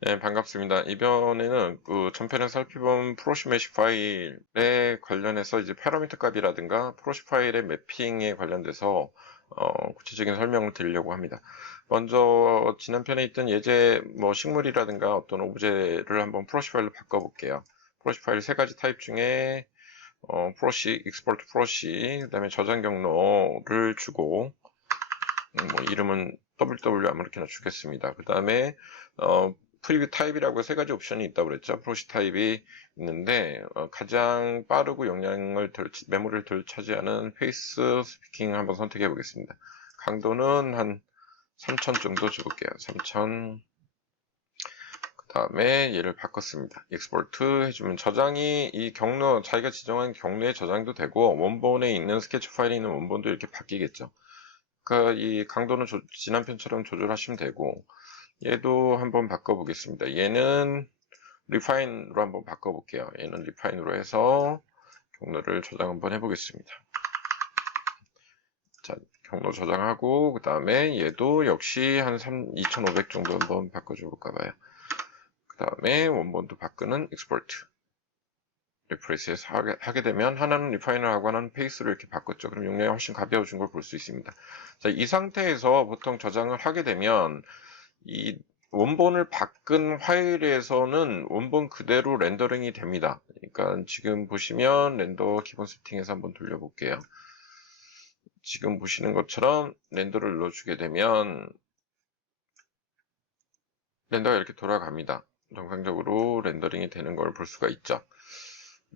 네, 반갑습니다. 이번에는 전편에 살펴본 프로시 메쉬 파일에 관련해서 이제 파라미터 값이라든가 프로시 파일의 매핑에 관련돼서 구체적인 설명을 드리려고 합니다. 먼저 지난 편에 있던 예제 식물이라든가 어떤 오브제를 한번 프로시 파일로 바꿔볼게요. 프로시 파일 세 가지 타입 중에 프로시, 익스포트 프로시, 그다음에 저장 경로를 주고 이름은 WW 아무렇게나 주겠습니다. 그 다음에 프리뷰 타입이라고 세 가지 옵션이 있다고 그랬죠. 프로시 타입이 있는데 가장 빠르고 메모리를 덜 차지하는 페이스 스피킹 한번 선택해 보겠습니다. 강도는 한 3000 정도 줘볼게요. 3000. 그 다음에 얘를 바꿨습니다. 익스포트 해주면 저장이 이 경로, 자기가 지정한 경로에 저장도 되고 원본에 있는 스케치 파일에 있는 원본도 이렇게 바뀌겠죠. 이 강도는 지난 편처럼 조절하시면 되고, 얘도 한번 바꿔보겠습니다. 얘는 리파인으로 한번 바꿔볼게요. 얘는 리파인으로 해서 경로를 저장 한번 해보겠습니다. 자, 경로 저장하고, 그 다음에 얘도 역시 한 2500 정도 한번 바꿔줘볼까 봐요. 그 다음에 원본도 바꾸는 익스포트. 리프레시에서 하게 되면 하나는 리파이너 하고 하나는 페이스로 이렇게 바꿨죠. 그럼 용량이 훨씬 가벼워진 걸 볼 수 있습니다. 자, 이 상태에서 보통 저장을 하게 되면 이 원본을 바꾼 파일에서는 원본 그대로 렌더링이 됩니다. 그러니까 지금 보시면 렌더 기본 세팅에서 한번 돌려볼게요. 지금 보시는 것처럼 렌더를 눌러주게 되면 렌더가 이렇게 돌아갑니다. 정상적으로 렌더링이 되는 걸 볼 수가 있죠.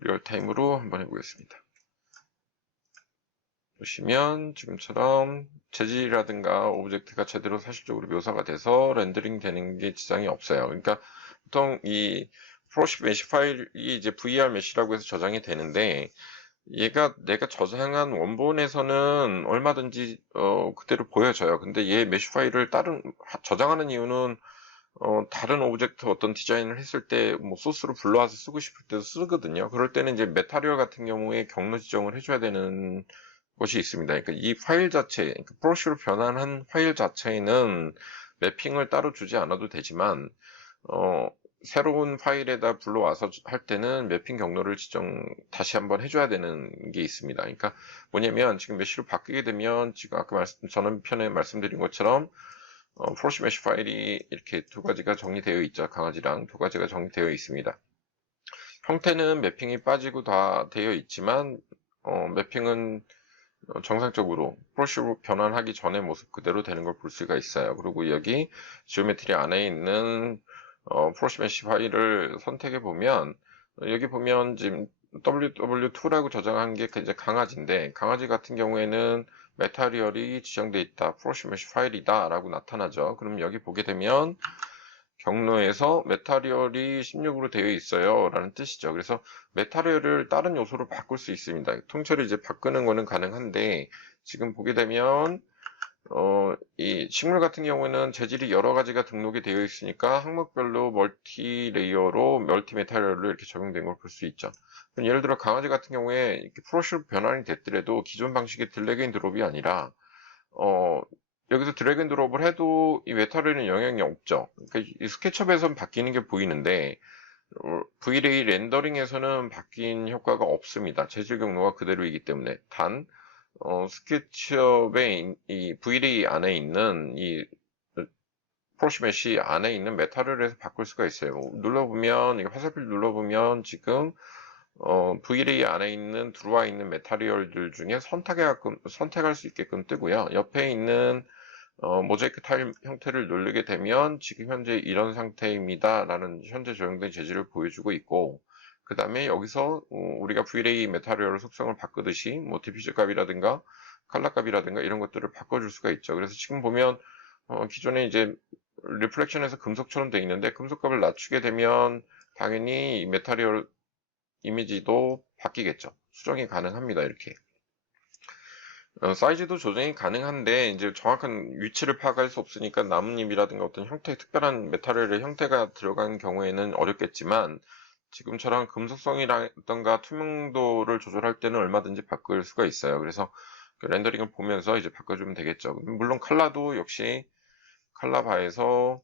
리얼타임으로 한번 해보겠습니다. 보시면 지금처럼 재질이라든가 오브젝트가 제대로 사실적으로 묘사가 돼서 렌더링 되는 게 지장이 없어요. 그러니까 보통 이 프로시 메시 파일이 이제 VR 메시라고 해서 저장이 되는데 얘가 내가 저장한 원본에서는 얼마든지 그대로 보여져요. 근데 얘 메시 파일을 저장하는 이유는 다른 오브젝트 어떤 디자인을 했을 때 소스로 불러와서 쓰고 싶을 때도 쓰거든요. 그럴 때는 이제 메타리얼 같은 경우에 경로 지정을 해줘야 되는 것이 있습니다. 그러니까 이 파일 자체, 그러니까 프로시로 변환한 파일 자체에는 매핑을 따로 주지 않아도 되지만, 어, 새로운 파일에다 불러와서 할 때는 매핑 경로를 다시 한번 해줘야 되는 게 있습니다. 그러니까 뭐냐면 지금 메쉬로 바뀌게 되면 지금 아까 전원 편에 말씀드린 것처럼 프로시 메쉬 파일이 이렇게 두 가지가 정리되어 있죠. 강아지랑 두 가지가 정리되어 있습니다. 형태는 매핑이 빠지고 다 되어 있지만, 매핑은 정상적으로 프로시로 변환하기 전의 모습 그대로 되는 걸 볼 수가 있어요. 그리고 여기 지오메트리 안에 있는 프로시 메쉬 파일을 선택해 보면 여기 보면 지금 WW2라고 저장한 게 이제 강아지인데 강아지 같은 경우에는 메타리얼이 지정되어 있다. 프로시 메쉬 파일이다 라고 나타나죠. 그럼 여기 보게 되면 경로에서 메타리얼이 16으로 되어 있어요 라는 뜻이죠. 그래서 메타리얼을 다른 요소로 바꿀 수 있습니다. 통째로 이제 바꾸는 거는 가능한데 지금 보게 되면 이 식물 같은 경우에는 재질이 여러 가지가 등록이 되어 있으니까 항목별로 멀티 레이어로 멀티 메타리얼로 이렇게 적용된 걸 볼 수 있죠. 예를 들어 강아지 같은 경우에 이렇게 프로슈 변환이 됐더라도 기존 방식의 드래그 앤 드롭이 아니라 어, 여기서 드래그 앤 드롭을 해도 이 메타리얼에는 영향이 없죠. 그러니까 이 스케치업에서는 바뀌는 게 보이는데 V-Ray 렌더링에서는 바뀐 효과가 없습니다. 재질 경로가 그대로이기 때문에 단 스케치업의 이 V-Ray 안에 있는 이 프로시 메쉬 안에 있는 메타리얼에서 바꿀 수가 있어요. 눌러보면 이 화살표 눌러보면 지금 V-Ray 안에 들어와 있는 메타리얼들 중에 선택할 수 있게끔 뜨고요. 옆에 있는 모자이크 타일 형태를 누르게 되면 지금 현재 이런 상태입니다. 라는 현재 적용된 재질을 보여주고 있고, 그 다음에 여기서 우리가 V-Ray 메타리얼 속성을 바꾸듯이 디퓨저 값이라든가 칼라 값이라든가 이런 것들을 바꿔줄 수가 있죠. 그래서 지금 보면 기존에 이제 리플렉션에서 금속처럼 되어 있는데 금속값을 낮추게 되면 당연히 이 메타리얼 이미지도 바뀌겠죠. 수정이 가능합니다. 이렇게. 사이즈도 조정이 가능한데 이제 정확한 위치를 파악할 수 없으니까 나뭇잎이라든가 어떤 특별한 메탈의 형태가 들어간 경우에는 어렵겠지만 지금처럼 금속성이라든가 투명도를 조절할 때는 얼마든지 바꿀 수가 있어요. 그래서 그 렌더링을 보면서 이제 바꿔주면 되겠죠. 물론 컬러도 역시 컬러 바에서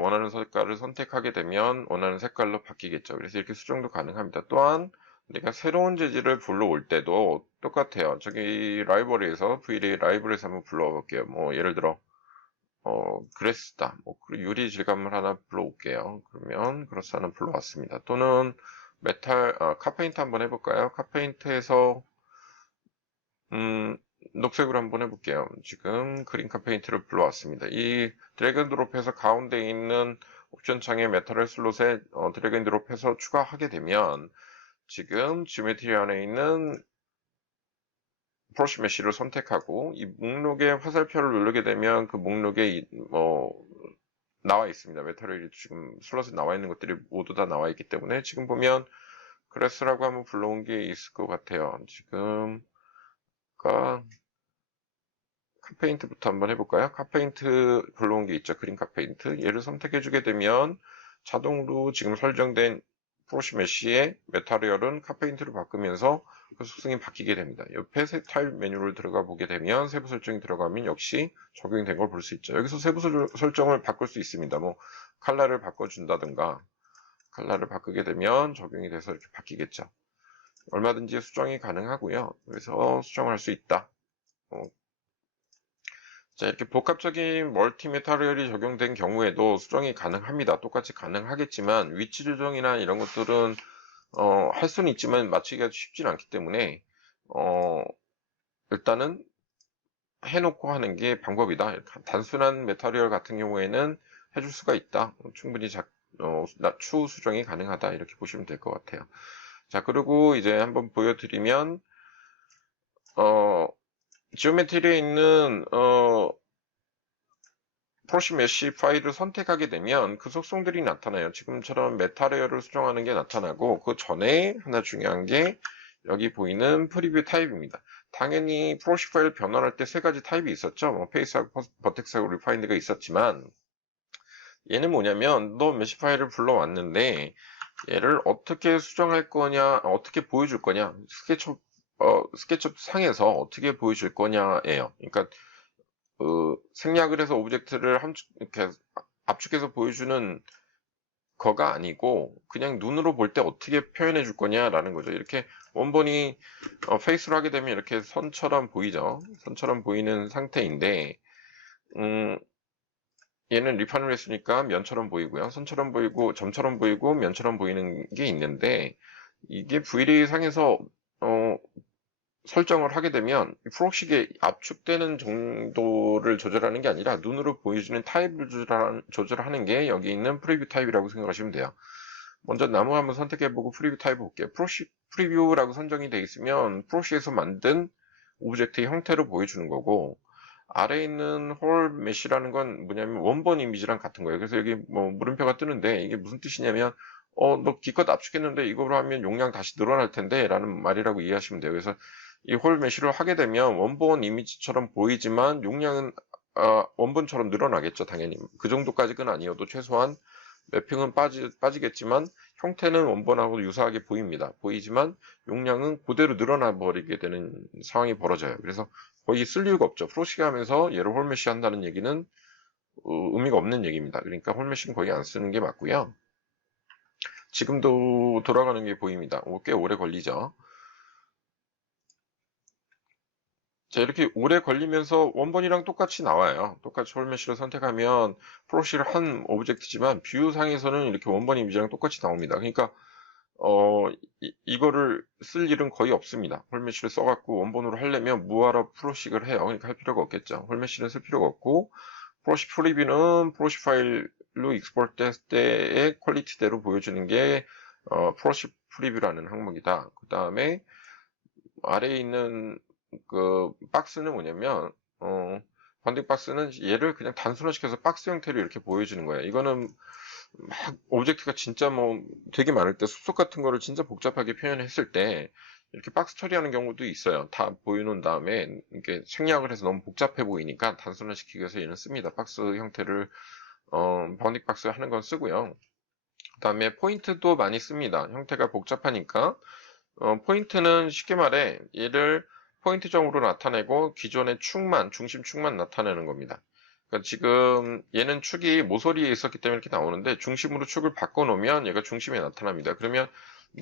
원하는 색깔을 선택하게 되면 원하는 색깔로 바뀌겠죠. 그래서 이렇게 수정도 가능합니다. 또한 내가 새로운 재질을 불러올 때도 똑같아요. 저기 라이브러리에서 VLA 라이브러리에서 한번 불러볼게요. 뭐 예를 들어 그레스다. 뭐 유리 질감을 하나 불러올게요. 그러면 그로스 하나 불러왔습니다. 또는 카페인트 한번 해볼까요? 카페인트에서 녹색으로 한번 해볼게요. 지금 그린 카페인트를 불러왔습니다. 이 드래그 앤 드롭해서 가운데 있는 옵션 창의 메탈 슬롯에 드래그 앤 드롭해서 추가하게 되면 지금 지오메트리 안에 있는 프로시 메쉬를 선택하고 이 목록에 화살표를 누르게 되면 그 목록에 나와 있습니다. 메탈이 지금 슬롯에 나와 있는 것들이 모두 다 나와 있기 때문에 지금 보면 그래스라고 한번 불러온 게 있을 것 같아요. 지금 카페인트부터 한번 해볼까요? 카페인트 불러온 게 있죠. 그린 카페인트. 얘를 선택해주게 되면 자동으로 지금 설정된 프로시 메쉬의 메타리얼은 카페인트로 바꾸면서 그 속성이 바뀌게 됩니다. 옆에 새 타입 메뉴를 들어가 보게 되면 세부 설정이 들어가면 역시 적용이 된 걸 볼 수 있죠. 여기서 세부 설정을 바꿀 수 있습니다. 뭐 컬러를 바꿔준다든가 컬러를 바꾸게 되면 적용이 돼서 이렇게 바뀌겠죠. 얼마든지 수정이 가능하고요. 그래서 수정할 수 있다. 자, 이렇게 복합적인 멀티 메타리얼이 적용된 경우에도 수정이 가능합니다. 똑같이 가능하겠지만 위치 조정이나 이런 것들은 할 수는 있지만 맞추기가 쉽진 않기 때문에 일단은 해놓고 하는 게 방법이다. 단순한 메타리얼 같은 경우에는 해줄 수가 있다. 충분히 추후 수정이 가능하다. 이렇게 보시면 될 것 같아요. 자, 그리고 이제 한번 보여드리면 지오메트리에 있는 프로시 메쉬 파일을 선택하게 되면 그 속성들이 나타나요. 지금처럼 메타레이어를 수정하는 게 나타나고 그 전에 하나 중요한 게 여기 보이는 프리뷰 타입입니다. 당연히 프로시 파일 변환할 때 세 가지 타입이 있었죠. 뭐 페이스하고 버텍스하고 리파인드가 있었지만 얘는 뭐냐면 너 메쉬 파일을 불러왔는데 얘를 어떻게 수정할 거냐, 어떻게 보여줄 거냐, 스케치업 상에서 어떻게 보여줄 거냐예요. 그러니까 생략을 해서 오브젝트를 이렇게 압축해서 보여주는 거가 아니고 그냥 눈으로 볼 때 어떻게 표현해 줄 거냐라는 거죠. 이렇게 원본이 페이스로 하게 되면 이렇게 선처럼 보이죠. 선처럼 보이는 상태인데 얘는 리판을 했으니까 면처럼 보이고요. 선처럼 보이고 점처럼 보이고 면처럼 보이는 게 있는데 이게 VLA 상에서 설정을 하게 되면 프록식에 압축되는 정도를 조절하는 게 아니라 눈으로 보여주는 타입을 조절하는 게 여기 있는 프리뷰 타입이라고 생각하시면 돼요. 먼저 나무 한번 선택해보고 프리뷰 타입 볼게요. 프리뷰라고 선정이 되어 있으면 프록식에서 만든 오브젝트의 형태로 보여주는 거고 아래에 있는 홀 메쉬라는 건 뭐냐면 원본 이미지랑 같은 거예요. 그래서 여기 뭐 물음표가 뜨는데 이게 무슨 뜻이냐면 너 기껏 압축했는데 이거로 하면 용량 다시 늘어날 텐데 라는 말이라고 이해하시면 돼요. 그래서 이 홀 메쉬를 하게 되면 원본 이미지처럼 보이지만 용량은 원본처럼 늘어나겠죠. 당연히 그 정도까지는 아니어도 최소한 매핑은 빠지겠지만 형태는 원본하고 유사하게 보이지만 용량은 그대로 늘어나 버리게 되는 상황이 벌어져요. 그래서 거의 쓸 이유가 없죠. 프로시게 하면서 얘를 홀메쉬 한다는 얘기는 의미가 없는 얘기입니다. 그러니까 홀메쉬는 거의 안 쓰는 게 맞고요. 지금도 돌아가는 게 보입니다. 꽤 오래 걸리죠. 자, 이렇게 오래 걸리면서 원본이랑 똑같이 나와요. 똑같이 홀메쉬를 선택하면 프로시를 한 오브젝트지만 뷰상에서는 이렇게 원본 이미지랑 똑같이 나옵니다. 그러니까 이거를 쓸 일은 거의 없습니다. 홀메쉬를 써갖고 원본으로 하려면 무하러 프로식을 해요. 그러니까 할 필요가 없겠죠. 홀메쉬는 쓸 필요가 없고 프로시 프리뷰는 프로시 파일로 익스포트 했을 때의 퀄리티대로 보여주는 게 프로시 프리뷰라는 항목이다. 그 다음에 아래에 있는 그 박스는 뭐냐면 번딩 박스는 얘를 그냥 단순화시켜서 박스 형태로 이렇게 보여주는 거예요. 이거는 막 오브젝트가 진짜 뭐 되게 많을 때 숲속 같은 거를 진짜 복잡하게 표현했을 때 이렇게 박스 처리하는 경우도 있어요. 다 보여놓은 다음에 이렇게 생략을 해서 너무 복잡해 보이니까 단순화시키기 위해서 얘는 씁니다. 박스 형태를 바운딩 박스 하는 건 쓰고요. 그 다음에 포인트도 많이 씁니다. 형태가 복잡하니까 포인트는 쉽게 말해 얘를 포인트점으로 나타내고 기존의 중심축만 나타내는 겁니다. 그러니까 지금 얘는 축이 모서리에 있었기 때문에 이렇게 나오는데 중심으로 축을 바꿔놓으면 얘가 중심에 나타납니다. 그러면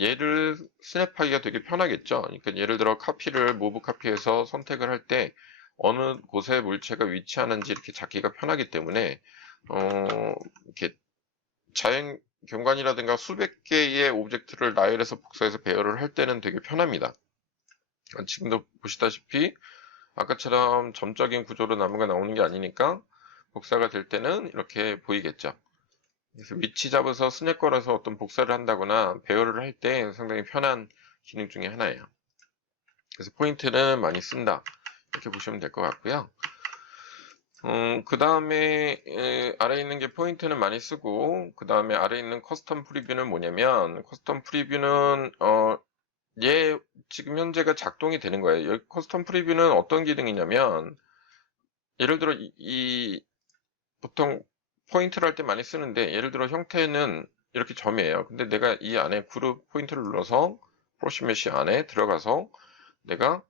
얘를 스냅하기가 되게 편하겠죠. 그러니까 예를 들어 카피를 무브 카피해서 선택을 할 때 어느 곳에 물체가 위치하는지 이렇게 잡기가 편하기 때문에 이렇게 자연 경관이라든가 수백 개의 오브젝트를 나열해서 복사해서 배열을 할 때는 되게 편합니다. 지금도 보시다시피 아까처럼 점적인 구조로 나무가 나오는 게 아니니까 복사가 될 때는 이렇게 보이겠죠. 그래서 위치 잡아서 스냅 걸어서 어떤 복사를 한다거나 배열을 할 때 상당히 편한 기능 중에 하나예요. 그래서 포인트는 많이 쓴다. 이렇게 보시면 될 것 같고요. 그 다음에 아래에 있는 게 포인트는 많이 쓰고 그 다음에 아래에 있는 커스텀 프리뷰는 뭐냐면 커스텀 프리뷰는 얘 지금 현재가 작동이 되는 거예요. 여기 커스텀 프리뷰는 어떤 기능이냐면 예를 들어 보통 포인트를 할 때 많이 쓰는데 예를 들어 형태는 이렇게 점이에요. 근데 내가 이 안에 그룹 포인트를 눌러서 프로시 메쉬 안에 들어가서 내가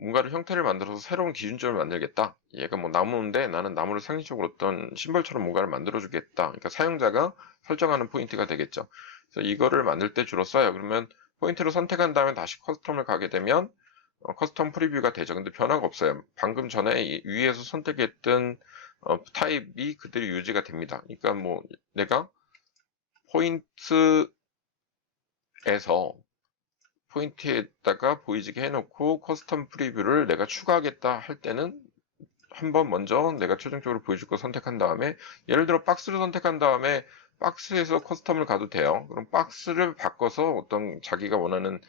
뭔가를 형태를 만들어서 새로운 기준점을 만들겠다. 얘가 뭐 나무인데 나는 나무를 상징적으로 어떤 심벌처럼 뭔가를 만들어 주겠다. 그러니까 사용자가 설정하는 포인트가 되겠죠. 그래서 이거를 만들 때 주로 써요. 그러면 포인트를 선택한 다음에 다시 커스텀을 가게 되면 커스텀 프리뷰가 되죠. 근데 변화가 없어요. 방금 전에 위에서 선택했던 타입이 그대로 유지가 됩니다. 그러니까 뭐 내가 포인트에다가 보이지게 해놓고 커스텀 프리뷰를 내가 추가하겠다 할 때는 한번 먼저 내가 최종적으로 보여줄 거 선택한 다음에 예를 들어 박스를 선택한 다음에 박스에서 커스텀을 가도 돼요. 그럼 박스를 바꿔서 어떤 자기가 원하는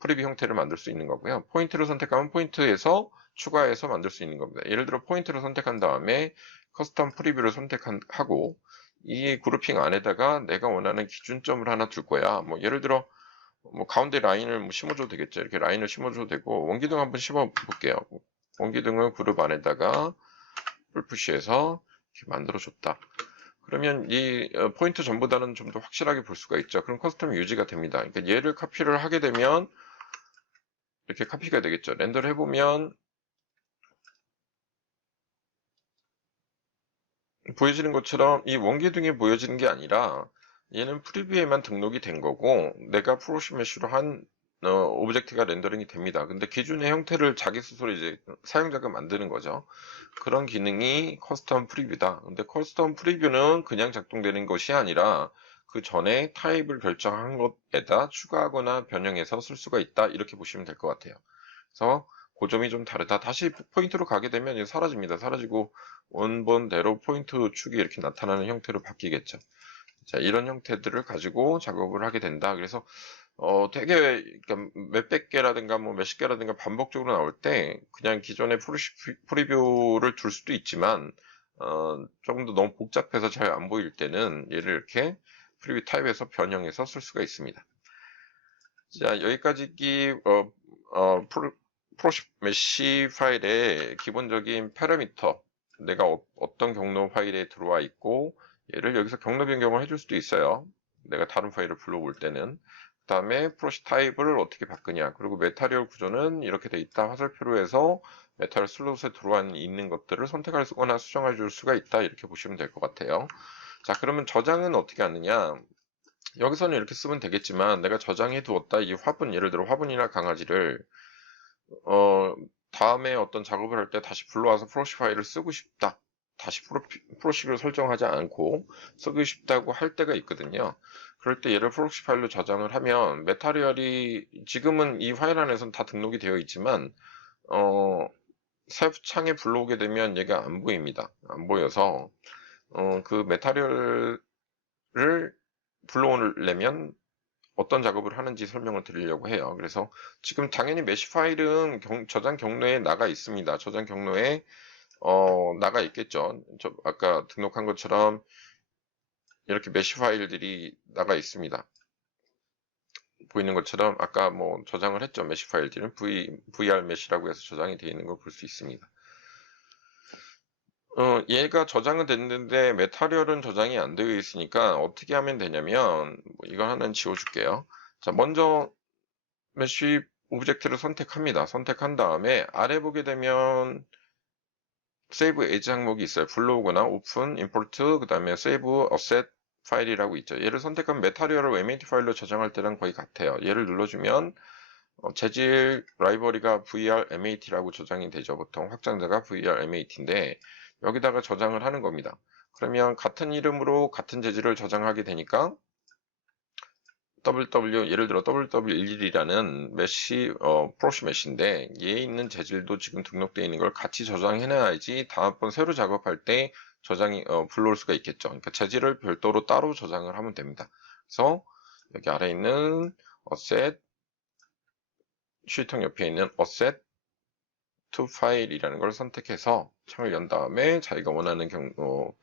프리뷰 형태를 만들 수 있는 거고요. 포인트를 선택하면 포인트에서 추가해서 만들 수 있는 겁니다. 예를 들어 포인트를 선택한 다음에 커스텀 프리뷰를 선택하고 이 그룹핑 안에다가 내가 원하는 기준점을 하나 둘 거야. 뭐 예를 들어 뭐 가운데 라인을 뭐 심어줘도 되겠죠. 이렇게 라인을 심어줘도 되고 원기둥 한번 심어 볼게요. 원기둥을 그룹 안에다가 풀푸시해서 이렇게 만들어줬다. 그러면 이 포인트 전보다는 좀 더 확실하게 볼 수가 있죠. 그럼 커스텀이 유지가 됩니다. 그러니까 얘를 카피를 하게 되면 이렇게 카피가 되겠죠. 렌더를 해보면 보여지는 것처럼 이 원기둥에 보여지는 게 아니라 얘는 프리뷰에만 등록이 된 거고 내가 프로시 메쉬로 한 오브젝트가 렌더링이 됩니다. 근데 기존의 형태를 자기 스스로 이제 사용자가 만드는 거죠. 그런 기능이 커스텀 프리뷰다. 근데 커스텀 프리뷰는 그냥 작동되는 것이 아니라 그 전에 타입을 결정한 것에다 추가하거나 변형해서 쓸 수가 있다. 이렇게 보시면 될 것 같아요. 그래서 그 점이 좀 다르다. 다시 포인트로 가게 되면 이게 사라집니다. 사라지고 원본대로 포인트 축이 이렇게 나타나는 형태로 바뀌겠죠. 자, 이런 형태들을 가지고 작업을 하게 된다. 그래서 되게 그러니까 몇백 개라든가 뭐 몇십 개라든가 반복적으로 나올 때 그냥 기존의 프리뷰를 둘 수도 있지만 조금 더 너무 복잡해서 잘 안 보일 때는 얘를 이렇게 프리뷰 타입에서 변형해서 쓸 수가 있습니다. 자, 여기까지 프로시 메쉬 파일의 기본적인 파라미터, 내가 어떤 경로 파일에 들어와 있고 얘를 여기서 경로 변경을 해줄 수도 있어요. 내가 다른 파일을 불러올 때는. 그 다음에 프로시 타입을 어떻게 바꾸냐. 그리고 메타리얼 구조는 이렇게 돼 있다. 화살표로 해서 메타리얼 슬롯에 들어와 있는 것들을 선택하거나 수정해 줄 수가 있다. 이렇게 보시면 될 것 같아요. 자, 그러면 저장은 어떻게 하느냐. 여기서는 이렇게 쓰면 되겠지만 내가 저장해 두었다. 이 화분, 예를 들어 화분이나 강아지를 다음에 어떤 작업을 할 때 다시 불러와서 프로시 파일을 쓰고 싶다. 다시 프로시를 설정하지 않고 쓰고 싶다고 할 때가 있거든요. 그럴 때 얘를 프로시 파일로 저장을 하면 메타리얼이 지금은 이 파일 안에서는 다 등록이 되어 있지만 새 창에 불러오게 되면 얘가 안 보입니다. 안 보여서 그 메타리얼을 불러오려면 어떤 작업을 하는지 설명을 드리려고 해요. 그래서 지금 당연히 메시 파일은 저장 경로에 나가 있습니다. 저장 경로에 나가 있겠죠. 아까 등록한 것처럼 이렇게 메시 파일들이 나가 있습니다. 보이는 것처럼 아까 뭐 저장을 했죠. 메시 파일들은 VR 메시라고 해서 저장이 되어 있는 걸 볼 수 있습니다. 얘가 저장은 됐는데 메타리얼은 저장이 안 되어 있으니까 어떻게 하면 되냐면 뭐 이거 하나는 지워줄게요. 자, 먼저 메쉬 오브젝트를 선택합니다. 선택한 다음에 아래 보게 되면 세이브 에이지 항목이 있어요. 불러오거나 오픈, 임포트, 그 다음에 세이브 어셋 파일이라고 있죠. 얘를 선택하면 메타리얼을 MAT 파일로 저장할 때랑 거의 같아요. 얘를 눌러주면 재질 라이브러리가 vir mat라고 저장이 되죠. 보통 확장자가 vir mat인데 여기다가 저장을 하는 겁니다. 그러면 같은 이름으로 같은 재질을 저장하게 되니까 예를 들어 WW11이라는 메시 프로시 메시인데 얘에 있는 재질도 지금 등록되어 있는 걸 같이 저장해 놔야지 다음번 새로 작업할 때 저장이 불러올 수가 있겠죠. 그러니까 재질을 별도로 따로 저장을 하면 됩니다. 그래서 여기 아래 있는 asset 쉴통 옆에 있는 asset to file이라는 걸 선택해서 창을 연 다음에 자기가 원하는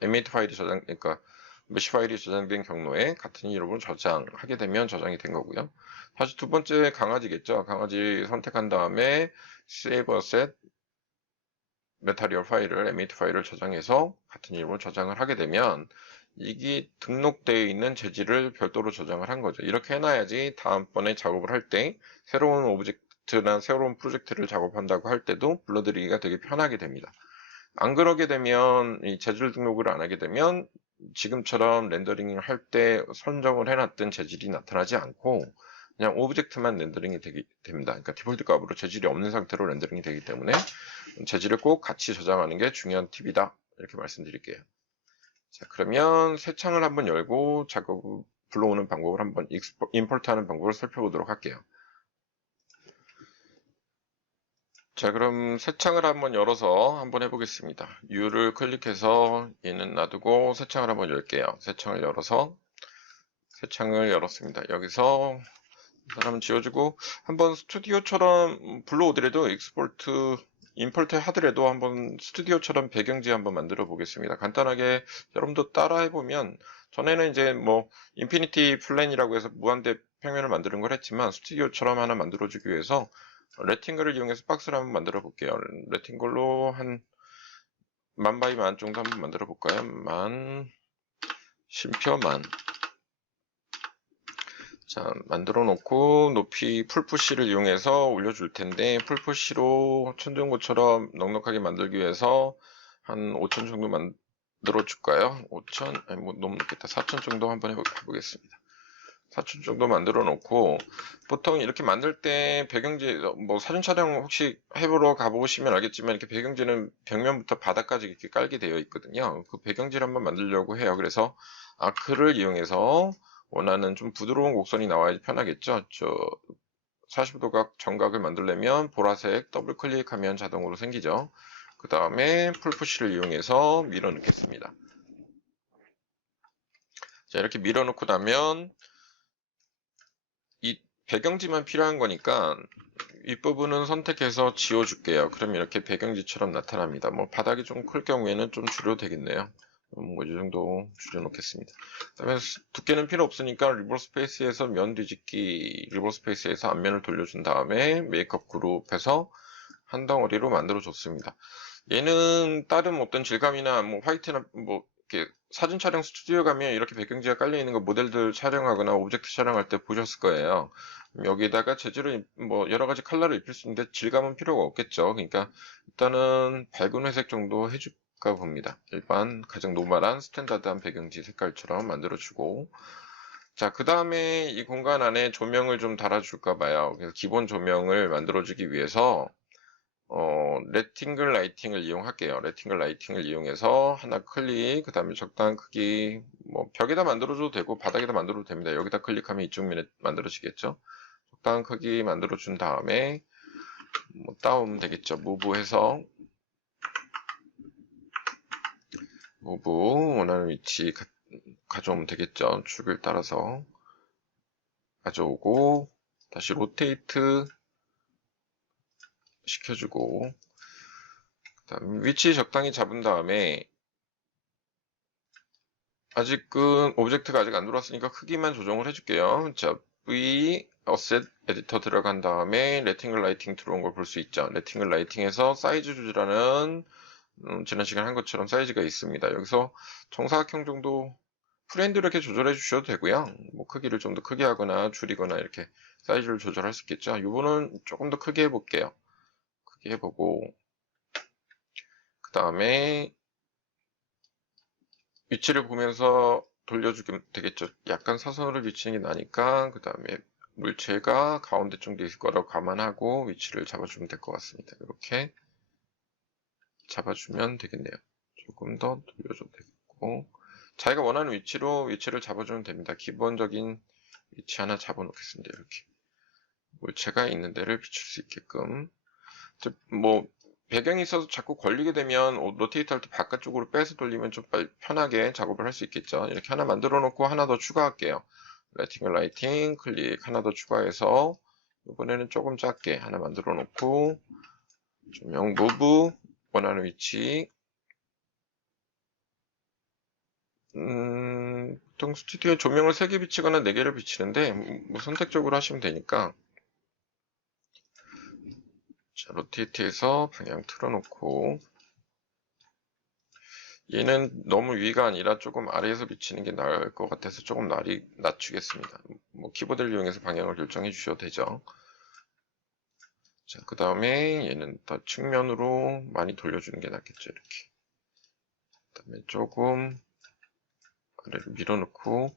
MAT 파일이 그러니까 메시 파일이 저장된 경로에 같은 이름으로 저장하게 되면 저장이 된 거고요. 사실 두 번째 강아지겠죠. 강아지 선택한 다음에 save asset 메타리얼 파일을 MAT 파일을 저장해서 같은 이름으로 저장을 하게 되면 이게 등록되어 있는 재질을 별도로 저장을 한 거죠. 이렇게 해놔야지 다음번에 작업을 할 때 새로운 오브젝트나 새로운 프로젝트를 작업한다고 할 때도 불러들이기가 되게 편하게 됩니다. 안 그러게 되면 이 재질 등록을 안 하게 되면 지금처럼 렌더링을 할 때 선정을 해놨던 재질이 나타나지 않고 그냥 오브젝트만 렌더링이 됩니다. 그러니까 디폴트 값으로 재질이 없는 상태로 렌더링이 되기 때문에 재질을 꼭 같이 저장하는 게 중요한 팁이다. 이렇게 말씀드릴게요. 자, 그러면 새 창을 한번 열고 작업을 불러오는 방법을 한번 임포트 하는 방법을 살펴보도록 할게요. 자, 그럼 새 창을 한번 열어서 한번 해보겠습니다. U를 클릭해서 얘는 놔두고 새 창을 한번 열게요. 새 창을 열어서 새 창을 열었습니다. 여기서 사람은 지워주고 한번 스튜디오처럼 불러오더라도 임포트 하더라도 한번 스튜디오처럼 배경지 한번 만들어 보겠습니다. 간단하게 여러분도 따라 해보면 전에는 이제 뭐 인피니티 플랜이라고 해서 무한대 평면을 만드는 걸 했지만 스튜디오처럼 하나 만들어주기 위해서 레팅글을 이용해서 박스를 한번 만들어 볼게요. 레팅글로 한 10,000x10,000 정도 한번 만들어 볼까요? 쉼표만. 자, 만들어 놓고 높이 풀푸시를 이용해서 올려줄 텐데 풀푸시로 천정고처럼 넉넉하게 만들기 위해서 한 5,000 정도 만들어 줄까요? 5,000? 아니 뭐 너무 높겠다. 4,000 정도 한번 해보겠습니다. 4천 정도 만들어 놓고 보통 이렇게 만들 때 배경지 뭐 사진 촬영 혹시 해보러 가보시면 알겠지만 이렇게 배경지는 벽면부터 바닥까지 이렇게 깔게 되어 있거든요. 그 배경지를 한번 만들려고 해요. 그래서 아크를 이용해서 원하는 좀 부드러운 곡선이 나와야지 편하겠죠. 40도 각 정각을 만들려면 보라색 더블 클릭하면 자동으로 생기죠. 그 다음에 풀푸시를 이용해서 밀어 넣겠습니다. 자, 이렇게 밀어 넣고 나면 이 배경지만 필요한 거니까 윗부분은 선택해서 지워줄게요. 그럼 이렇게 배경지처럼 나타납니다. 뭐 바닥이 좀 클 경우에는 좀 줄여도 되겠네요. 뭐 이 정도 줄여놓겠습니다. 그다음에 두께는 필요 없으니까 리버스 페이스에서 면 뒤집기 리버스 페이스에서 앞면을 돌려준 다음에 메이크업 그룹해서 한 덩어리로 만들어 줬습니다. 얘는 다른 어떤 질감이나 뭐 화이트나 뭐 이렇게 사진 촬영 스튜디오 가면 이렇게 배경지가 깔려 있는 거 모델들 촬영하거나 오브젝트 촬영할 때 보셨을 거예요. 여기다가 재질을 뭐 여러 가지 컬러를 입힐 수 있는데 질감은 필요가 없겠죠. 그러니까 일단은 밝은 회색 정도 해줄까 봅니다. 일반 가장 노멀한 스탠다드한 배경지 색깔처럼 만들어주고 자, 그 다음에 이 공간 안에 조명을 좀 달아줄까 봐요. 그래서 기본 조명을 만들어주기 위해서 레팅글 라이팅을 이용할게요. 레팅글 라이팅을 이용해서 하나 클릭, 그 다음에 적당한 크기, 뭐 벽에다 만들어줘도 되고 바닥에다 만들어도 됩니다. 여기다 클릭하면 이쪽 면에 만들어지겠죠. 적당한 크기 만들어준 다음에 뭐 다운 되겠죠. 무브해서 무브 원하는 위치 가져오면 되겠죠. 축을 따라서 가져오고 다시 로테이트 시켜주고 그다음 위치 적당히 잡은 다음에 아직은 오브젝트가 아직 안 들어왔으니까 크기만 조정을 해줄게요. 자, V 어셋 에디터 들어간 다음에 레팅글 라이팅 들어온 걸 볼 수 있죠. 레팅글 라이팅에서 사이즈 조절하는 지난 시간 한 것처럼 사이즈가 있습니다. 여기서 정사각형 정도 프렌드 이렇게 조절해 주셔도 되고요. 뭐 크기를 좀 더 크게 하거나 줄이거나 이렇게 사이즈를 조절할 수 있겠죠. 이거는 조금 더 크게 해볼게요. 크게 해보고 그 다음에 위치를 보면서 돌려주면 되겠죠. 약간 사선으로 비치는 게 나니까 그 다음에 물체가 가운데 정도 있을 거라고 감안하고 위치를 잡아주면 될 것 같습니다. 이렇게 잡아주면 되겠네요. 조금 더 돌려줘도 되겠고, 자기가 원하는 위치로 위치를 잡아주면 됩니다. 기본적인 위치 하나 잡아놓겠습니다. 이렇게 물체가 있는 데를 비출 수 있게끔. 뭐 배경이 있어서 자꾸 걸리게 되면 로테이트 할 때 바깥쪽으로 빼서 돌리면 좀 편하게 작업을 할 수 있겠죠. 이렇게 하나 만들어 놓고 하나 더 추가할게요. 라이팅, 클릭 하나 더 추가해서 이번에는 조금 작게 하나 만들어 놓고 조명 무브 원하는 위치. 보통 스튜디오에 조명을 3개 비치거나 4개를 비치는데 뭐 선택적으로 하시면 되니까. 자, 로테이트해서 방향 틀어놓고, 얘는 너무 위가 아니라 조금 아래에서 비치는 게 나을 것 같아서 조금 낮추겠습니다. 뭐 키보드를 이용해서 방향을 결정해 주셔도 되죠. 자, 그 다음에 얘는 더 측면으로 많이 돌려주는 게 낫겠죠. 이렇게. 그 다음에 조금 아래로 밀어놓고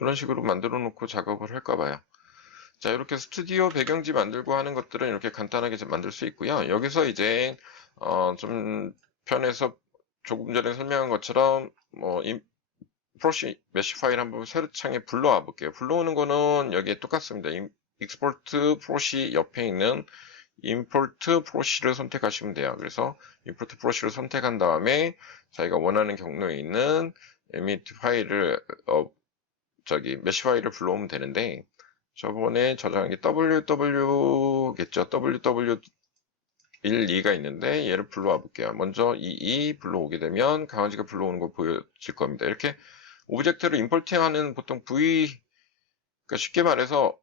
이런 식으로 만들어 놓고 작업을 할까 봐요. 자, 이렇게 스튜디오 배경지 만들고 하는 것들은 이렇게 간단하게 만들 수 있고요. 여기서 이제 좀 편해서 조금 전에 설명한 것처럼 뭐 프로시 메쉬 파일 한번 새로 창에 불러와 볼게요. 불러오는 거는 여기에 똑같습니다. 익스포트 프로시 옆에 있는 임포트 프로시를 선택하시면 돼요. 그래서 임포트 프로시를 선택한 다음에 자기가 원하는 경로에 있는 에미트 파일을 메쉬 파일을 불러오면 되는데, 저번에 저장한 게 ww겠죠. ww12가 있는데 얘를 불러와 볼게요. 먼저 이 불러오게 되면 강아지가 불러오는 거 보여질 겁니다. 이렇게 오브젝트를 임포팅하는 보통 그러니까 쉽게 말해서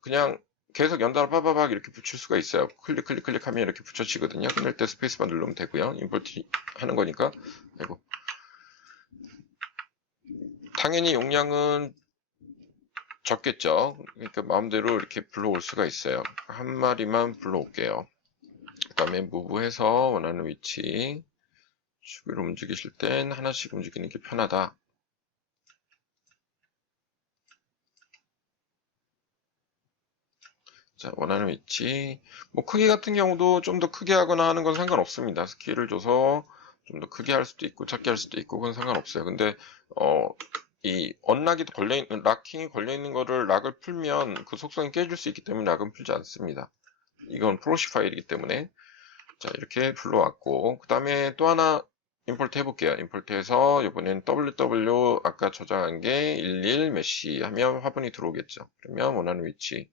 그냥 계속 연달아 빠바박 이렇게 붙일 수가 있어요. 클릭하면 이렇게 붙여지거든요. 그럴 때 스페이스바 누르면 되고요. 임포트 하는 거니까. 아이고. 당연히 용량은 적겠죠. 그러니까 마음대로 이렇게 불러올 수가 있어요. 한 마리만 불러올게요. 그 다음에 무브해서 원하는 위치 축을 움직이실 땐 하나씩 움직이는 게 편하다. 자, 원하는 위치. 뭐 크기 같은 경우도 좀 더 크게 하거나 하는 건 상관없습니다. 스키를 줘서 좀 더 크게 할 수도 있고 작게 할 수도 있고 그건 상관없어요. 근데 이 락킹이 걸려있는 거를 락을 풀면 그 속성이 깨질 수 있기 때문에 락은 풀지 않습니다. 이건 프로시 파일이기 때문에. 자, 이렇게 불러왔고, 그 다음에 또 하나 임포트 해볼게요. 임포트해서 이번엔 ww 아까 저장한 게 11 메쉬 하면 화분이 들어오겠죠. 그러면 원하는 위치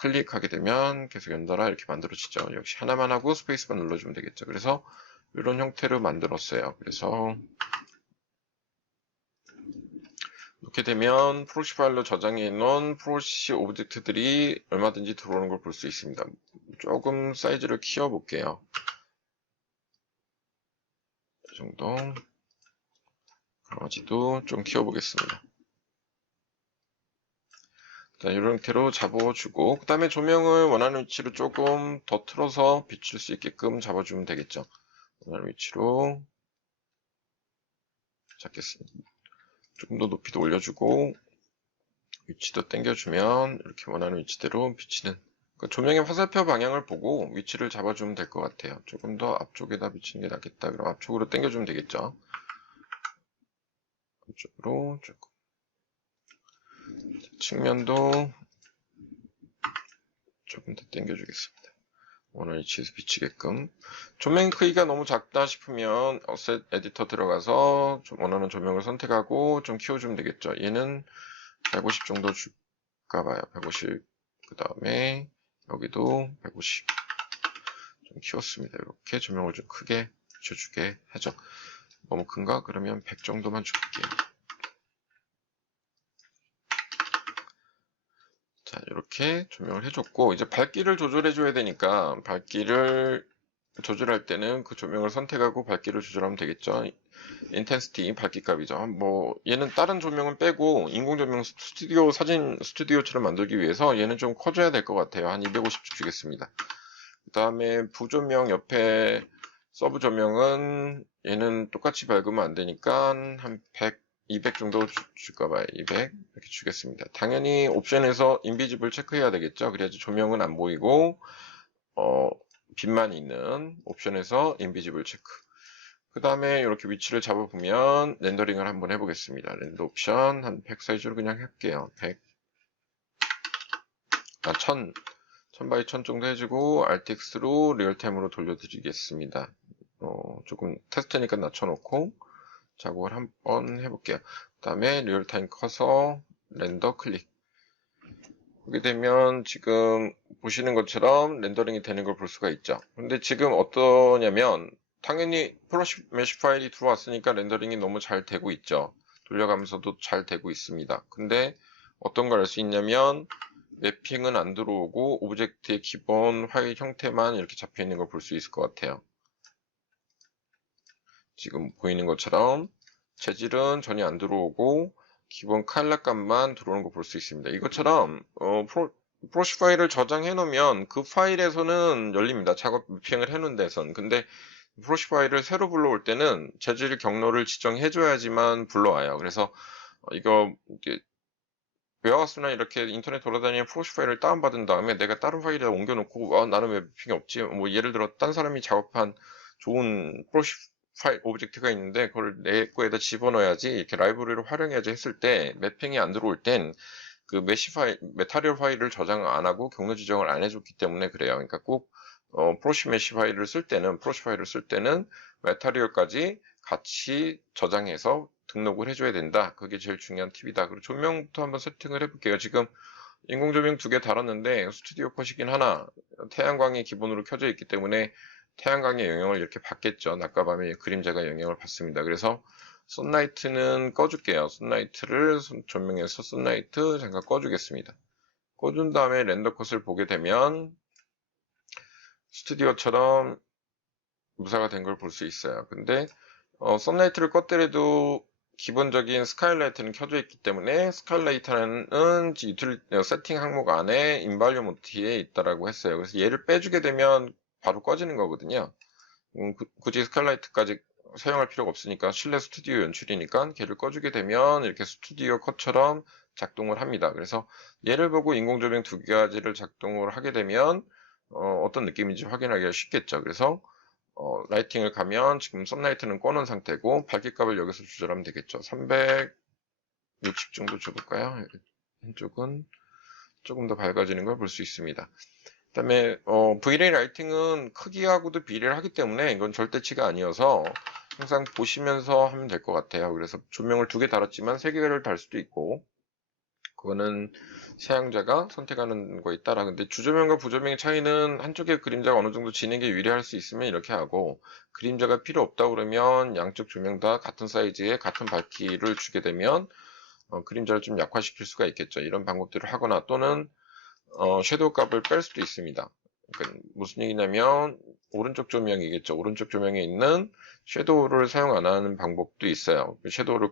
클릭하게 되면 계속 연달아 이렇게 만들어지죠. 역시 하나만 하고 스페이스만 눌러주면 되겠죠. 그래서 이런 형태로 만들었어요. 그래서 이렇게 되면 프로시 파일로 저장해 놓은 프로시 오브젝트들이 얼마든지 들어오는 걸 볼 수 있습니다. 조금 사이즈를 키워 볼게요. 이 정도. 강아지도 좀 키워 보겠습니다. 자, 이런 형태로 잡아주고, 그 다음에 조명을 원하는 위치로 조금 더 틀어서 비출 수 있게끔 잡아주면 되겠죠. 원하는 위치로 잡겠습니다. 조금 더 높이도 올려주고, 위치도 당겨주면 이렇게 원하는 위치대로 비치는, 그러니까 조명의 화살표 방향을 보고 위치를 잡아주면 될 것 같아요. 조금 더 앞쪽에다 비치는 게 낫겠다. 그럼 앞쪽으로 당겨주면 되겠죠. 앞쪽으로 조금. 측면도 조금 더 당겨주겠습니다. 원하는 위치에서 비치게끔. 조명 크기가 너무 작다 싶으면 어셋 에디터 들어가서 원하는 조명을 선택하고 좀 키워주면 되겠죠. 얘는 150 정도 줄까 봐요. 150. 그 다음에 여기도 150. 좀 키웠습니다. 이렇게 조명을 좀 크게 비춰주게 하죠. 너무 큰가? 그러면 100 정도만 줄게요. 자, 이렇게 조명을 해줬고, 이제 밝기를 조절해줘야 되니까, 밝기를 조절할 때는 그 조명을 선택하고 밝기를 조절하면 되겠죠. 인텐시티, 밝기 값이죠. 뭐, 얘는 다른 조명은 빼고, 인공 조명 사진 스튜디오처럼 만들기 위해서 얘는 좀 커져야 될 것 같아요. 한 250 주겠습니다. 그 다음에 부조명 옆에 서브 조명은 얘는 똑같이 밝으면 안 되니까 한 100, 200 정도 줄까봐요. 200 이렇게 주겠습니다. 당연히 옵션에서 인비지블 체크해야 되겠죠. 그래야지 조명은 안 보이고 빛만 있는 옵션에서 인비지블 체크. 그 다음에 이렇게 위치를 잡아보면 렌더링을 한번 해보겠습니다. 렌더 옵션 한 100 사이즈로 그냥 할게요. 100, 1000 바이 1000 정도 해주고 RTX로 리얼타임으로 돌려드리겠습니다. 조금 테스트니까 낮춰놓고 작업을 한번 해볼게요. 그 다음에 리얼타임 커서 렌더 클릭. 보게 되면 지금 보시는 것처럼 렌더링이 되는 걸 볼 수가 있죠. 근데 지금 어떠냐면 당연히 플러시 메쉬 파일이 들어왔으니까 렌더링이 너무 잘 되고 있죠. 돌려가면서도 잘 되고 있습니다. 근데 어떤 걸 알 수 있냐면 매핑은 안 들어오고 오브젝트의 기본 파일 형태만 이렇게 잡혀 있는 걸 볼 수 있을 것 같아요. 지금 보이는 것처럼 재질은 전혀 안 들어오고 기본 컬러 값만 들어오는 거 볼 수 있습니다. 이것처럼 프로시 파일을 저장해 놓으면 그 파일에서는 열립니다. 작업 매핑을 해 놓은 데선. 근데 프로시 파일을 새로 불러올 때는 재질 경로를 지정해 줘야지만 불러와요. 그래서 이거 웨어하우스나 이렇게 인터넷 돌아다니는 프로시 파일을 다운받은 다음에 내가 다른 파일에 옮겨놓고 나는 왜 매핑이 없지? 뭐 예를 들어 딴 사람이 작업한 좋은 프로시 파일 오브젝트가 있는데 그걸 내 거에다 집어넣어야지 이렇게 라이브러리를 활용해야지 했을 때 매핑이 안 들어올 땐 그 메시 파일, 메타리얼 파일을 저장 안 하고 경로 지정을 안 해줬기 때문에 그래요. 그러니까 꼭 프로시 메시 파일을 쓸 때는 프로시 파일을 쓸 때는 메타리얼까지 같이 저장해서 등록을 해줘야 된다. 그게 제일 중요한 팁이다. 그리고 조명부터 한번 세팅을 해볼게요. 지금 인공조명 2개 달았는데 스튜디오 컷이긴 하나 태양광이 기본으로 켜져 있기 때문에 태양광의 영향을 이렇게 받겠죠. 낮과 밤의 그림자가 영향을 받습니다. 그래서 선라이트는 꺼줄게요. 선라이트를 조명에서 선라이트 잠깐 꺼주겠습니다. 꺼준 다음에 렌더 컷을 보게 되면 스튜디오처럼 무사가 된 걸 볼 수 있어요. 근데 선라이트를 껐더라도 기본적인 스카이라이트는 켜져 있기 때문에 스카이라이트는 세팅 항목 안에 인발리오모티에 있다라고 했어요. 그래서 얘를 빼주게 되면 바로 꺼지는 거거든요. 굳이 스카이라이트까지 사용할 필요가 없으니까 실내 스튜디오 연출이니까 걔를 꺼주게 되면 이렇게 스튜디오 컷처럼 작동을 합니다. 그래서 얘를 보고 인공조명 2가지를 작동을 하게 되면 어떤 느낌인지 확인하기가 쉽겠죠. 그래서 라이팅을 가면 지금 선라이트는 꺼놓은 상태고 밝기값을 여기서 조절하면 되겠죠. 360 정도 줘볼까요? 한쪽은 조금 더 밝아지는 걸 볼 수 있습니다. 그 다음에 V-Ray 라이팅은 크기하고도 비례를 하기 때문에 이건 절대치가 아니어서 항상 보시면서 하면 될 것 같아요. 그래서 조명을 2개 달았지만 3개를 달 수도 있고 그거는 사용자가 선택하는 거에 따라. 근데 주조명과 부조명의 차이는 한쪽의 그림자가 어느 정도 지는 게 유리할 수 있으면 이렇게 하고 그림자가 필요 없다 그러면 양쪽 조명 다 같은 사이즈에 같은 밝기를 주게 되면 그림자를 좀 약화시킬 수가 있겠죠. 이런 방법들을 하거나 또는 섀도우 값을 뺄 수도 있습니다. 그러니까 무슨 얘기냐면 오른쪽 조명이겠죠. 오른쪽 조명에 있는 섀도우를 사용 안 하는 방법도 있어요. 섀도우를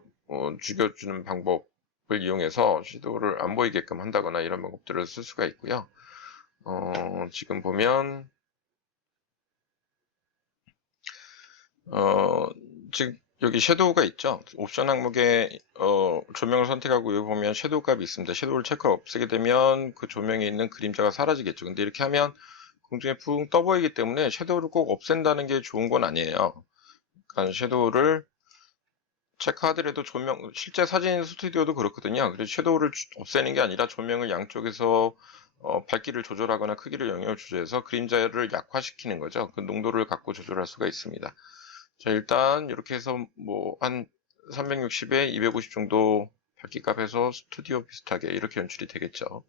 죽여주는 방법을 이용해서 섀도우를 안 보이게끔 한다거나 이런 방법들을 쓸 수가 있고요. 지금 보면 지금 여기 섀도우가 있죠. 옵션 항목에 조명을 선택하고 여기 보면 섀도우 값이 있습니다. 섀도우를 체크 없애게 되면 그 조명에 있는 그림자가 사라지겠죠. 근데 이렇게 하면 공중에 붕 떠 보이기 때문에 섀도우를 꼭 없앤다는 게 좋은 건 아니에요. 그러니까 섀도우를 체크하더라도 조명, 실제 사진 스튜디오도 그렇거든요. 그래서 섀도우를 없애는 게 아니라 조명을 양쪽에서 밝기를 조절하거나 크기를 영역을 조절해서 그림자를 약화시키는 거죠. 그 농도를 갖고 조절할 수가 있습니다. 자, 일단 이렇게 해서 뭐 한 360에 250 정도 밝기값에서 스튜디오 비슷하게 이렇게 연출이 되겠죠.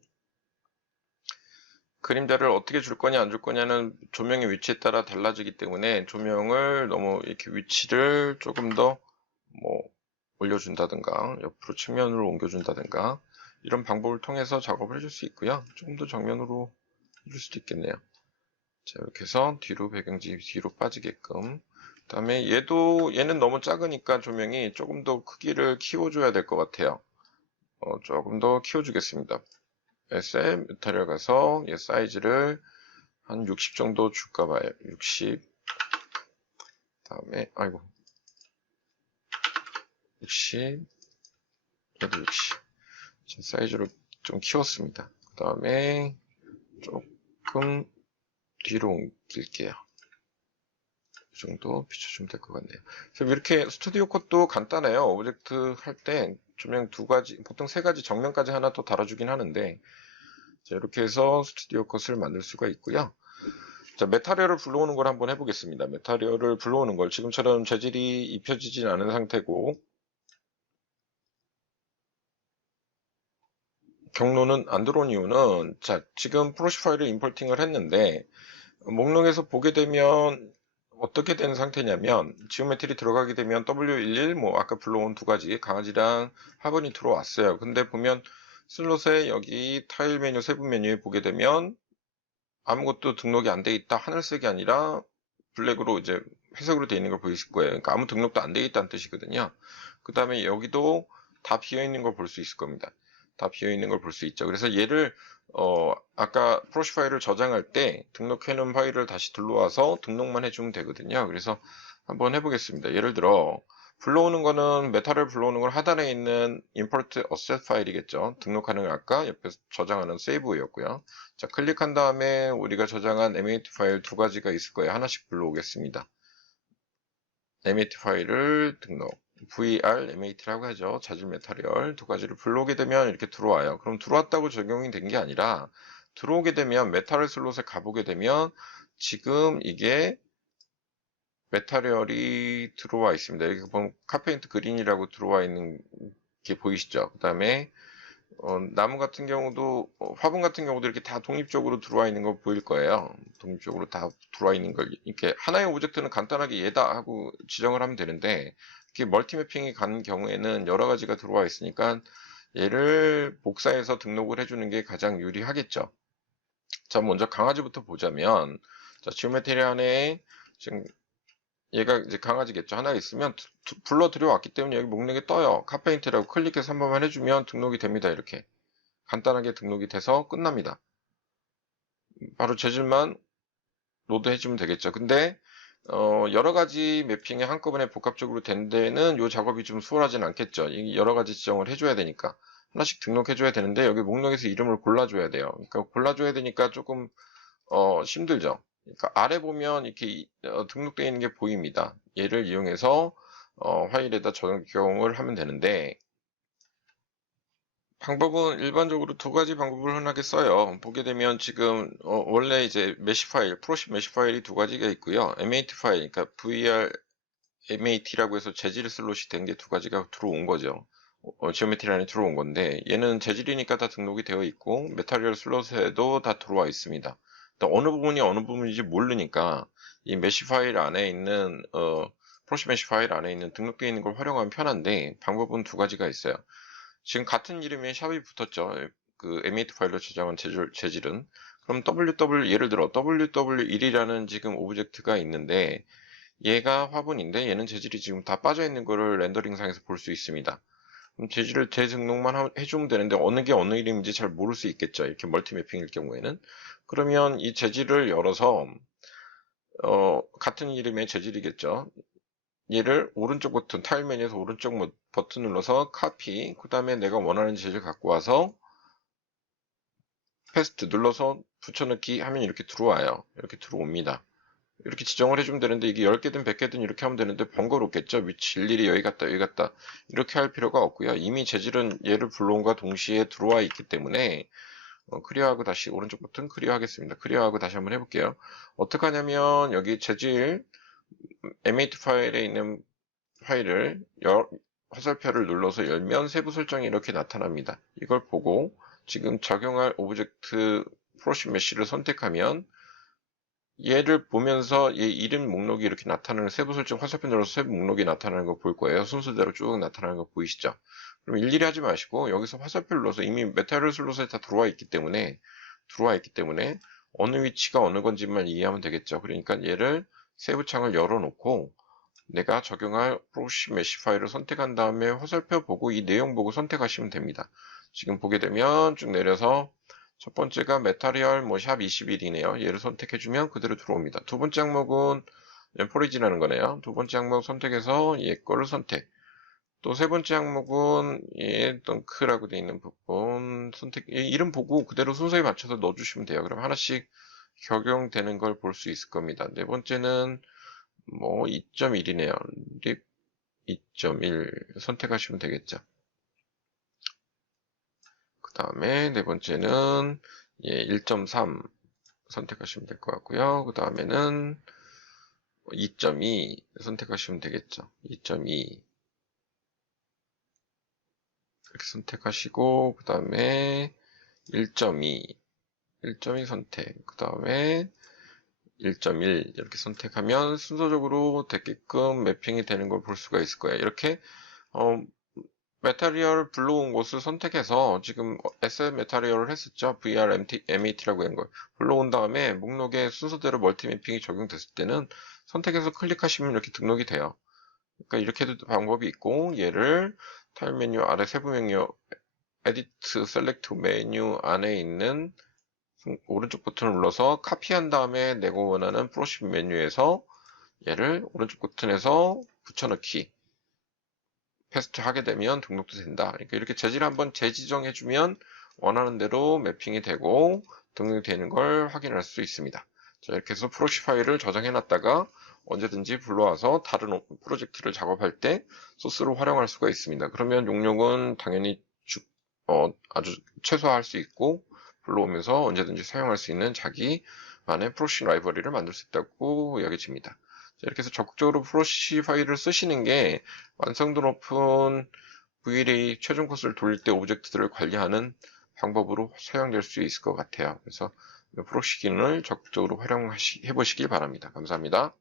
그림자를 어떻게 줄 거냐 안 줄 거냐는 조명의 위치에 따라 달라지기 때문에 조명을 너무 이렇게 위치를 조금 더 뭐 올려준다든가 옆으로 측면으로 옮겨준다든가 이런 방법을 통해서 작업을 해줄 수 있고요. 조금 더 정면으로 해줄 수도 있겠네요. 자, 이렇게 해서 뒤로 배경지 뒤로 빠지게끔. 그 다음에 얘는 너무 작으니까 조명이 조금 더 크기를 키워줘야 될 것 같아요. 조금 더 키워주겠습니다. SM 메타리얼 가서 얘 사이즈를 한 60 정도 줄까 봐요. 60. 다음에, 아이고. 60. 얘도 60. 사이즈로 좀 키웠습니다. 그 다음에 조금 뒤로 옮길게요. 이 정도 비춰주면 될 것 같네요. 그래서 이렇게 스튜디오 컷도 간단해요. 오브젝트 할 때 조명 두 가지, 보통 세 가지 정면까지 하나 또 달아주긴 하는데, 자, 이렇게 해서 스튜디오 컷을 만들 수가 있고요. 자, 메타리얼을 불러오는 걸 한번 해보겠습니다. 메타리얼을 불러오는 걸 지금처럼 재질이 입혀지진 않은 상태고, 경로는 안 들어온 이유는, 자, 지금 프로시 파일을 임포팅을 했는데, 목록에서 보게 되면 어떻게 된 상태냐면, 지오메트리 들어가게 되면 W11, 뭐, 아까 불러온 두 가지, 강아지랑 화분이 들어왔어요. 근데 보면, 슬롯에 여기 타일 메뉴, 세부 메뉴에 보게 되면, 아무것도 등록이 안 돼 있다. 하늘색이 아니라, 블랙으로 이제 회색으로 되어 있는 걸 보이실 거예요. 그러니까 아무 등록도 안 돼 있다는 뜻이거든요. 그 다음에 여기도 다 비어 있는 걸 볼 수 있을 겁니다. 다 비어 있는 걸 볼 수 있죠. 그래서 얘를 아까 프로시 파일을 저장할 때 등록해 놓은 파일을 다시 들러와서 등록만 해주면 되거든요. 그래서 한번 해보겠습니다. 예를 들어 불러오는 거는 메타를 불러오는 건 하단에 있는 import asset 파일이겠죠. 등록하는 건 아까 옆에 저장하는 save였고요. 자, 클릭한 다음에 우리가 저장한 MAT 파일 두 가지가 있을 거예요. 하나씩 불러오겠습니다. MAT 파일을 등록, VR MAT라고 하죠. 자질 메타리얼 두 가지를 불러오게 되면 이렇게 들어와요. 그럼 들어왔다고 적용이 된 게 아니라 들어오게 되면 메타리얼 슬롯에 가보게 되면 지금 이게 메타리얼이 들어와 있습니다. 여기 보면 카페인트 그린이라고 들어와 있는 게 보이시죠? 그 다음에 나무 같은 경우도 화분 같은 경우도 이렇게 다 독립적으로 들어와 있는 거 보일 거예요. 독립적으로 다 들어와 있는 걸 이렇게 하나의 오브젝트는 간단하게 얘다 하고 지정을 하면 되는데 이렇게 멀티 매핑이 가는 경우에는 여러 가지가 들어와 있으니까 얘를 복사해서 등록을 해주는 게 가장 유리하겠죠. 자, 먼저 강아지부터 보자면 자, 지오메트리 안에 지금 얘가 이제 강아지겠죠. 하나 있으면 불러 들여왔기 때문에 여기 목록에 떠요. 카페인트라고 클릭해서 한 번만 해주면 등록이 됩니다. 이렇게 간단하게 등록이 돼서 끝납니다. 바로 재질만 로드 해주면 되겠죠. 근데 여러 가지 매핑이 한꺼번에 복합적으로 된 데는 이 작업이 좀 수월하진 않겠죠. 여러 가지 지정을 해줘야 되니까 하나씩 등록해줘야 되는데 여기 목록에서 이름을 골라줘야 돼요. 그러니까 골라줘야 되니까 조금 힘들죠. 그러니까 아래 보면 이렇게 등록되어 있는 게 보입니다. 얘를 이용해서 파일에다 적용을 하면 되는데 방법은 일반적으로 두 가지 방법을 흔하게 써요. 보게 되면 지금 원래 이제 메시 파일, 프로시 메시 파일이 두 가지가 있고요. MAT 파일, 그러니까 VR MAT라고 해서 재질 슬롯이 된 게 두 가지가 들어온 거죠. 지오메트리 안에 들어온 건데 얘는 재질이니까 다 등록이 되어 있고 메타리얼 슬롯에도 다 들어와 있습니다. 어느 부분이 어느 부분인지 모르니까 이 메시 파일 안에 있는 프로시 메시 파일 안에 있는 등록되어 있는 걸 활용하면 편한데 방법은 두 가지가 있어요. 지금 같은 이름의 샵이 붙었죠. 그 MAT 파일로 저장한 재질은. 그럼 예를 들어 WW1이라는 지금 오브젝트가 있는데 얘가 화분인데 얘는 재질이 지금 다 빠져 있는 거를 렌더링상에서 볼 수 있습니다. 그럼 재질을 재등록만 해주면 되는데 어느 게 어느 이름인지 잘 모를 수 있겠죠. 이렇게 멀티 매핑일 경우에는. 그러면 이 재질을 열어서 같은 이름의 재질이겠죠. 얘를 오른쪽 버튼, 타일 메뉴에서 오른쪽 버튼 눌러서 카피, 그 다음에 내가 원하는 재질 갖고 와서 페스트 눌러서 붙여넣기 하면 이렇게 들어와요. 이렇게 들어옵니다. 이렇게 지정을 해주면 되는데 이게 10개든 100개든 이렇게 하면 되는데 번거롭겠죠. 위치 일일이 여기 갔다 여기 갔다 이렇게 할 필요가 없고요. 이미 재질은 얘를 불러온과 동시에 들어와 있기 때문에 클리어하고 다시 오른쪽 버튼 클리어하겠습니다. 클리어하고 다시 한번 해볼게요. 어떻게 하냐면 여기 재질 MAT 파일에 있는 파일을 화살표를 눌러서 열면 세부 설정이 이렇게 나타납니다. 이걸 보고 지금 적용할 오브젝트 프로시 메쉬를 선택하면 얘를 보면서 얘 이름 목록이 이렇게 나타나는 세부 설정 화살표 눌러서 세부 목록이 나타나는 거 볼 거예요. 순서대로 쭉 나타나는 거 보이시죠? 그럼 일일이 하지 마시고 여기서 화살표 눌러서 이미 메타리얼 슬롯에 다 들어와 있기 때문에 어느 위치가 어느 건지만 이해하면 되겠죠. 그러니까 얘를 세부 창을 열어놓고 내가 적용할 프로시 메시 파일을 선택한 다음에 화살표 보고 이 내용 보고 선택하시면 됩니다. 지금 보게 되면 쭉 내려서 첫 번째가 메타리얼 샵 21이네요. 얘를 선택해주면 그대로 들어옵니다. 두 번째 항목은 포리지라는 거네요. 두 번째 항목 선택해서 얘 거를 선택. 또 세 번째 항목은 얘 덩크라고 되어 있는 부분 선택. 얘 이름 보고 그대로 순서에 맞춰서 넣어주시면 돼요. 그럼 하나씩 적용되는 걸 볼 수 있을 겁니다. 네 번째는 2.1이네요. 립 2.1 선택하시면 되겠죠. 그 다음에 네 번째는 1.3 선택하시면 될 것 같고요. 그 다음에는 2.2 선택하시면 되겠죠. 2.2 이렇게 선택하시고 그 다음에 1.2 선택 그 다음에 1.1 이렇게 선택하면 순서적으로 되게끔 매핑이 되는 걸 볼 수가 있을 거예요. 이렇게 메타리얼 불러온 곳을 선택해서 지금 SF 메타리얼을 했었죠. VR MET라고 한 걸 불러온 다음에 목록에 순서대로 멀티매핑이 적용됐을 때는 선택해서 클릭하시면 이렇게 등록이 돼요. 그러니까 이렇게도 방법이 있고 얘를 타일 메뉴 아래 세부 메뉴 에디트 셀렉트 메뉴 안에 있는 오른쪽 버튼을 눌러서 카피한 다음에 내가 원하는 프로십 메뉴에서 얘를 오른쪽 버튼에서 붙여넣기 패스트 하게 되면 등록도 된다. 그러니까 이렇게 재질을 한번 재지정해주면 원하는 대로 매핑이 되고 등록이 되는 걸 확인할 수 있습니다. 자, 이렇게 해서 프로시 파일을 저장해 놨다가 언제든지 불러와서 다른 프로젝트를 작업할 때 소스로 활용할 수가 있습니다. 그러면 용량은 당연히 아주 최소화할 수 있고 불러오면서 언제든지 사용할 수 있는 자기만의 프로시 라이브러리를 만들 수 있다고 여겨집니다. 이렇게 해서 적극적으로 프로시 파일을 쓰시는 게 완성도 높은 VLA 최종 코스를 돌릴 때 오브젝트들을 관리하는 방법으로 사용될 수 있을 것 같아요. 그래서 프로시 기능을 적극적으로 활용해 보시길 바랍니다. 감사합니다.